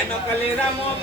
Ay, no que le damos.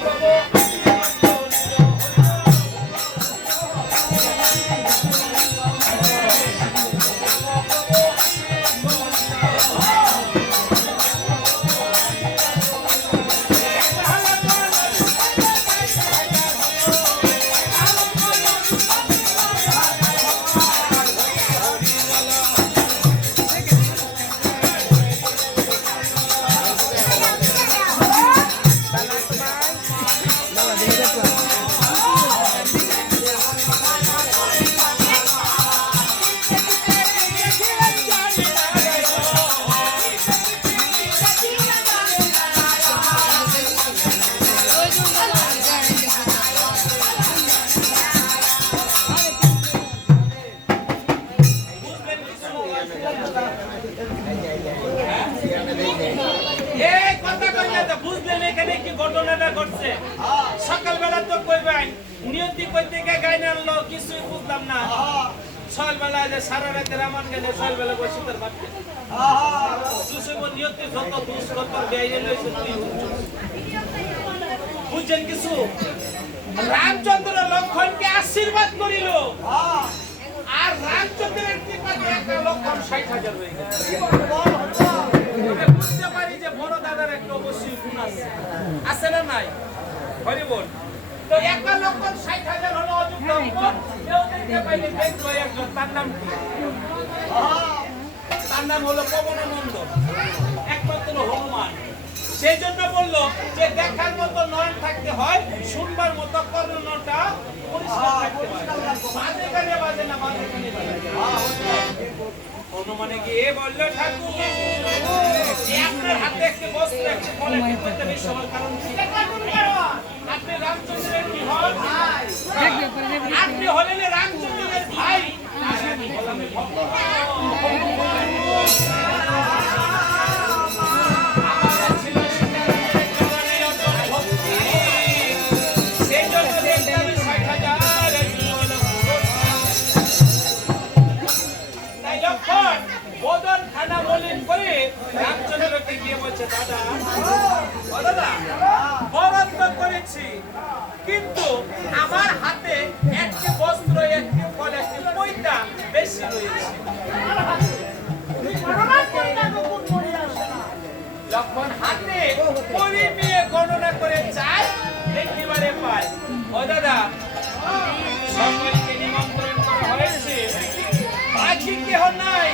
এই কথা কইলে বুঝছেন কিছু? রামচন্দ্র লক্ষণকে আশীর্বাদ করিল। আর রামচন্দ্রের কৃপাতে একটা লক্ষণ ষাট হাজার হয়ে গেল বুঝতে পারি যে বড় দাদার একটা অবশ্যই গুণ আছে। আছে না নাই? হরি বল। তো একটা লক্ষ ষাট হাজার হলো অঙ্কন দেখল একজন। তার নাম কি? তার নাম হলো পবনানন্দ। একমাত্র হনুমান। সেই জন্য বলল যে দেখার মতো নয়ন থাকতে হয় শুনবার মতো কর্ণটা পরিষ্কার থাকতে হয়। হনুমানে গিয়ে বলল ঠাকুর আপনি রামচন্দ্রের কি হন? আপনি হলেন রামচন্দ্রের ভাই। আমি ভক্ত। রামচন্দ্রকে গিয়ে বলছে, দাদা বরাদ্দ করেছি, কিন্তু আমার হাতে একটি বস্ত্র, একটি ফল, একটি পয়তা বেশি রয়েছে। যখন হাতে পরিমিয়ে গণনা করে চায় দেখিবারে নিমন্ত্রণ করা হয়েছে। নাই।